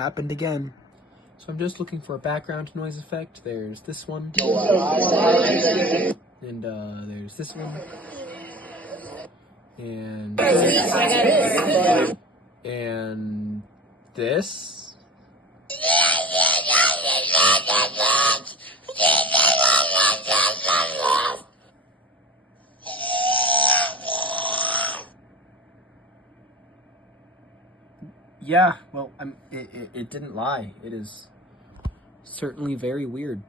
happened again. So I'm just looking for a background noise effect. There's this one. And there's this one. And this. Yeah, well, it didn't lie. It is certainly very weird.